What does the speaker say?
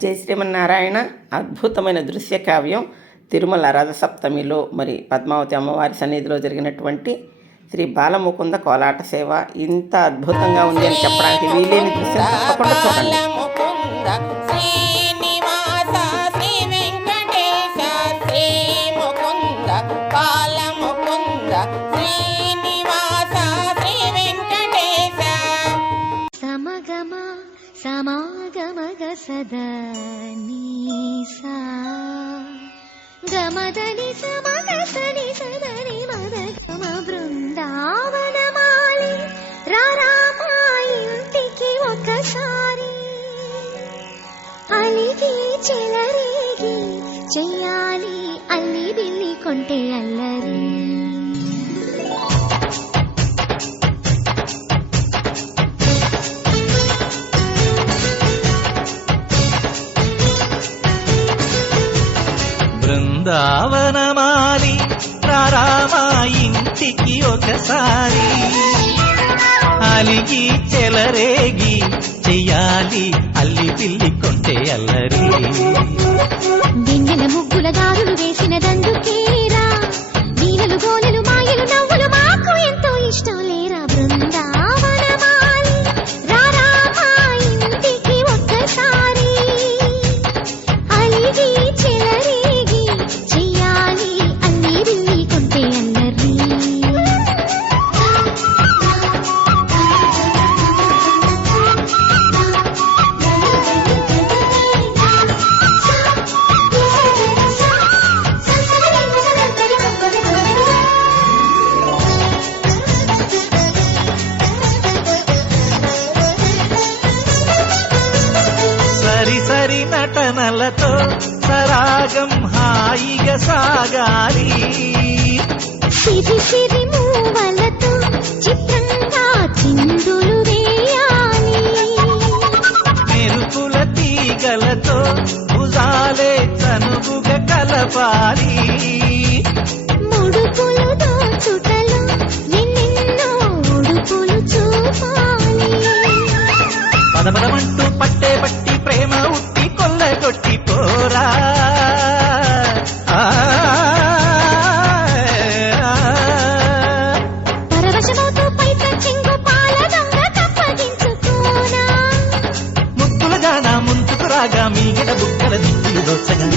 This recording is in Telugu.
జై శ్రీమన్నారాయణ. అద్భుతమైన దృశ్య కావ్యం తిరుమల రథసప్తమిలో మరి పద్మావతి అమ్మవారి సన్నిధిలో జరిగినటువంటి శ్రీ బాలముకుంద కోలాట సేవ ఇంత అద్భుతంగా ఉంది అని చెప్పడానికి వీలేని దృశ్యం తప్పకుండా చూడండి. సమాగమగ సదా నీసా గమదని సమగసని సదని మదగమ బృందావనమాలి రారామా ఇంటికి ఒకసారి అలిగి చెలరేగి చెయ్యాలి అల్లి బిల్లి కొంటే అల్లరి. బృందావనమాలి రారామా ఇంటికి ఒకసారి అలిగి చెలరేగి చెయ్యాలి అల్లి పిల్లి కొంటే అల్లరి. దిన్నెల ముగ్గుల దారులు వేసిన దందుకేరా నీలలు గోలెలు మాయలు నవ్వులు మాకు ఎంతో ఇష్టం లేరా. బృందావనమాలి రారామా ఇంటికి ఒక్కసారి అలిగి చెలరేగి చెయ్యాలి అల్లి బిల్లి కొంటే అల్లరి. సరి సరి నటనలతో సరాగం హాయిగా సాగాలి. సిరి సిరి మూవలతో చిత్రంగా చిందులు వేయాలి. మెరుపుల తీగలతో భుజాలే చనువుగా కలపాలి. ముడుపులు దోచుటలో ఎన్నెన్నో ఉడుపులు చూపాలి. పదపదమంటూ పట్టే పట్టి ప్రేమ ఉట్టి కొల్ల కొట్టి పోరా. పరవశమవుతూ పైట చెంగు పాల దొంగ తప్పగించుకోనా. ముక్కుల జాన ముందుకు రాగా మీగడ బుక్కల దిక్కులు దోచగా.